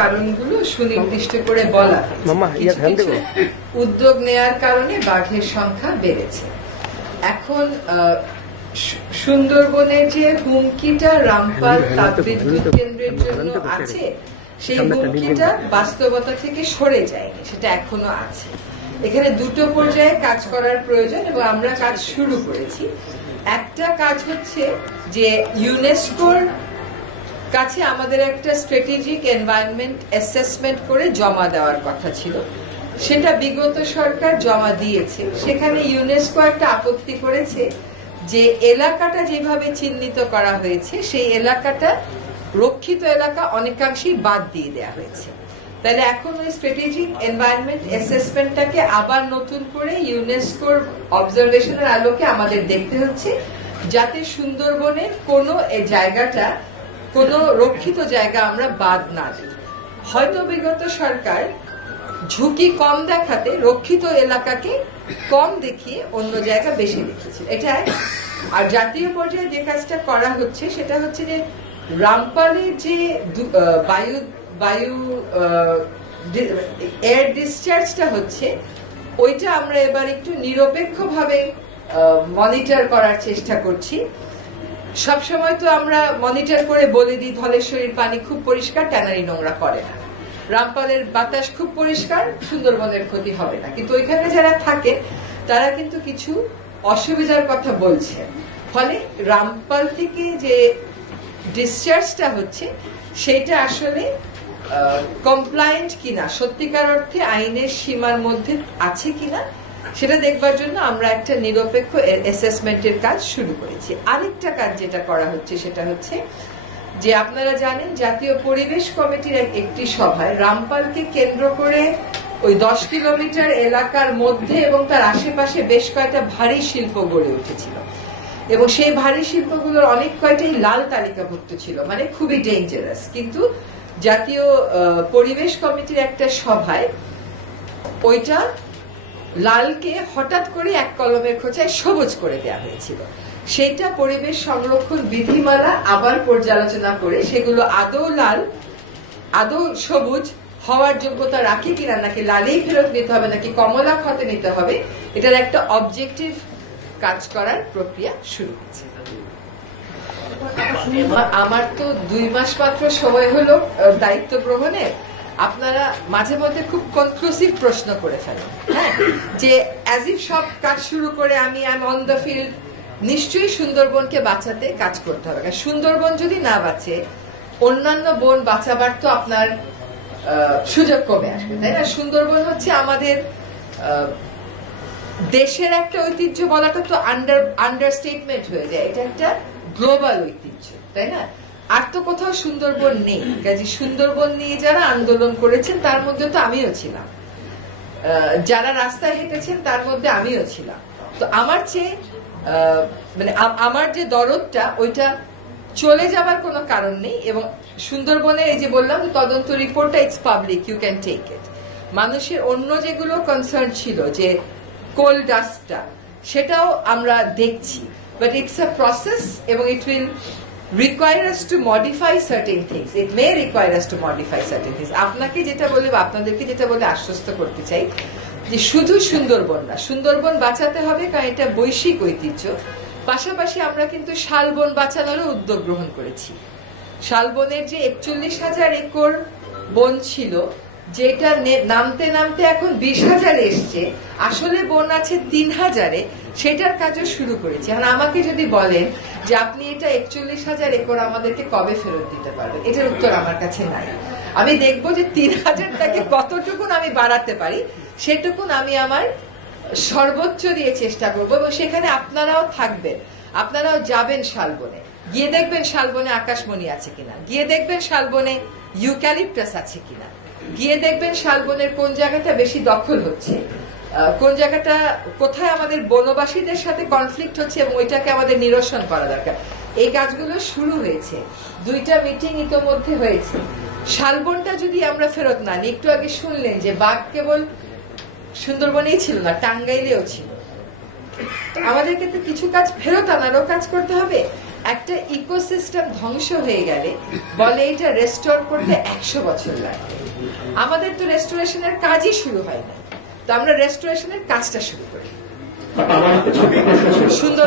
কারণগুলো সুনির্দিষ্ট করে বলা উদ্যোগ নেয়ার কারণে বাঘের সংখ্যা বেড়েছে। এখন সুন্দরবনে যে হুমকিটা রামপাল তাপবিদ্যুৎ কেন্দ্রের জন্য আছে, সেই হুমকিটা বাস্তবতা থেকে সরে যায়নি, সেটা এখনো আছে। এখানে দুটো পর্যায়ে কাজ করার প্রয়োজন এবং আমরা কাজ শুরু করেছি। একটা কাজ হচ্ছে যে ইউনেস্কোর কাছে আমাদের একটা স্ট্র্যাটেজিক এনভায়রনমেন্ট অ্যাসেসমেন্ট করে জমা দেওয়ার কথা ছিল, সেটা বিগত সরকার জমা দিয়েছে। সেখানে ইউনেস্কো একটা আপত্তি করেছে যে এলাকাটা যেভাবে চিহ্নিত করা হয়েছে সেই এলাকাটা রক্ষিত এলাকা অনেকাংশেই বাদ দিয়ে দেওয়া হয়েছে। তাহলে এখন ওই স্ট্র্যাটেজিক এনভায়রনমেন্ট অ্যাসেসমেন্টটাকে আবার নতুন করে ইউনেস্কোর অবজারভেশনের আলোকে আমাদের দেখতে হচ্ছে, যাতে সুন্দরবনের কোনো জায়গাটা, কোনো রক্ষিত জায়গা আমরা বাদ না দিই। হয়তো বিগত সরকার ঝুঁকি কম দেখাতে রক্ষিত এলাকাকে কম দেখিয়ে অন্য জায়গা বেশি দেখিয়েছিল, এটা। আর জাতীয় পর্যায়ে যে কাজটা করা হচ্ছে সেটা হচ্ছে যে রামপালের যে বায়ু এয়ার ডিসচার্জটা হচ্ছে, ওইটা আমরা এবার একটু নিরপেক্ষভাবে মনিটর করার চেষ্টা করছি। সবসময় তো আমরা মনিটর করে বলে দিই ধলেশ্বরীর পানি খুব পরিষ্কার, ট্যানারি নোংরা করে না, রামপালের বাতাস খুব পরিষ্কার, সুন্দরবনের ক্ষতি হবে না, কিন্তু ওইখানে যারা থাকে তারা কিন্তু কিছু অসুবিধার কথা বলছে। ফলে রামপাল থেকে যে ডিসচার্জটা হচ্ছে সেটা আসলে কমপ্লায়েন্ট কিনা, সত্যিকার অর্থে আইনের সীমার মধ্যে আছে কিনা সেটা দেখবার জন্য আমরা একটা নিরপেক্ষ অ্যাসেসমেন্টের কাজ শুরু করেছি। আরেকটা কাজ যেটা করা হচ্ছে সেটা হচ্ছে যে আপনারা জানেন জাতীয় পরিবেশ কমিটির একটি সভায় রামপালকে কেন্দ্র করে ওই 10 কিলোমিটার এলাকার মধ্যে এবং তার আশেপাশে বেশ কয়েকটা ভারী শিল্প গড়ে উঠেছিল এবং সেই ভারী শিল্পগুলোর অনেক কয়টাই লাল তালিকাভুক্ত ছিল, মানে খুবই ডেঞ্জারাস। কিন্তু জাতীয় পরিবেশ কমিটির একটা সভায় ওইটা লালকে হঠাৎ করে এক কলমের খোঁচায় সবুজ করে দেওয়া হয়েছিল। সেটা পরিবেশ সংরক্ষণ বিধিমালা আবার পর্যালোচনা করে সেগুলো আদৌ লাল, আদৌ সবুজ হওয়ার যোগ্যতা রাখে কিনা, নাকি লালেই ফেরত নিতে হবে, নাকি কমলা খাতে নিতে হবে, এটার একটা অবজেক্টিভ কাজ করার প্রক্রিয়া শুরু হয়েছে। আমার তো 2 মাস মাত্র সময় হলো দায়িত্ব গ্রহণের। আপনারা মাঝে মধ্যে খুব কনক্লুসিভ প্রশ্ন করে ফেলেন, হ্যাঁ, যে অ্যাজ ইফ সব কাজ শুরু করে আমি অন দ্য ফিল্ড। নিশ্চয়ই সুন্দরবনকে বাঁচাতে কাজ করতে হবে, সুন্দরবন যদি না বাঁচে অন্যান্য বন বাঁচাবার তো আপনার সুযোগ কমে আসবে, তাই না? সুন্দরবন হচ্ছে আমাদের দেশের একটা ঐতিহ্য বলাটা তো আন্ডারস্টেটমেন্ট হয়ে যায়, এটা একটা গ্লোবাল ঐতিহ্য, তাই না? আর তো কোথাও সুন্দরবন নেই। কাজে সুন্দরবন নিয়ে যারা আন্দোলন করেছেন তার মধ্যে তো আমিও ছিলাম, যারা রাস্তায় হেঁটেছেন তার মধ্যে আমিও ছিলাম। তো আমার চেয়ে মানে আমার যে দরদটা ওইটা চলে যাবার কোনো কারণ নেই। এবং সুন্দরবনের এই যে বললাম যে তদন্ত রিপোর্টটা it's public, you can take it. মানুষের অন্য যেগুলো কনসার্ন ছিল যে কোল ডাস্টটা, সেটাও আমরা দেখছি, বাট ইটস আ প্রসেস এবং it will require us to modify certain things. It may require us to modify certain things. আপনাকে যেটা বলে বা আপনাদেরকে যেটা বলে আশ্বস্ত করতে চাই যে শুধু সুন্দরবন না, সুন্দরবন বাঁচাতে হবে কারণ এটা বৈশ্বিক ঐতিহ্য। পাশাপাশি আমরা কিন্তু শালবন বাঁচানোরও উদ্যোগ গ্রহণ করেছি। শালবনের যে 41,000 একর বন ছিল, যেটা নামতে নামতে এখন 20,000 এসছে, আসলে বন আছে 3,000-এ, সেটার কাজও শুরু করেছি। এখন আমাকে যদি বলেন যে আপনি এটা 41,000 একর আমাদেরকে কবে ফেরত দিতে পারবেন, এটার উত্তর আমার কাছে নাই। আমি দেখবো যে 3,000টাকে কতটুকুন আমি বাড়াতে পারি, সেটুকুন আমি আমার সর্বোচ্চ দিয়ে চেষ্টা করবো এবং সেখানে আপনারাও থাকবেন, আপনারাও যাবেন শালবনে, গিয়ে দেখবেন শালবনে আকাশমণি আছে কিনা, গিয়ে দেখবেন শালবনে ইউক্যালিপটাস আছে কিনা, গিয়ে দেখবেন শালবনের কোন জায়গাটা বেশি দখল হচ্ছে, কোন জায়গাটা কোথায় আমাদের বনবাসীদের সাথে কনফ্লিক্ট হচ্ছে এবং ওইটাকে আমাদের নিরসন করা দরকার। এই কাজগুলো শুরু হয়েছে, 2টা মিটিং ইতোমধ্যে হয়েছে। শালবনটা যদি আমরা ফেরত না নিই, একটু আগে শুনলেন যে বাঘ কেবল সুন্দরবনেই ছিল না, টাঙ্গাইলেও ছিল। আমাদেরকে তো কিছু কাজ ফেরত আনারও কাজ করতে হবে। একটা ইকোসিস্টেম ধ্বংস হয়ে গেলে বলে এটা রেস্টোর করতে 100 বছর লাগবে। আমাদের তো রেস্টোরেশনের কাজই শুরু হয় না, তো আমরা রেস্টোরেশনের কাজটা শুরু করি। আমার একটা ছোট প্রশ্ন ছিল। সুন্দর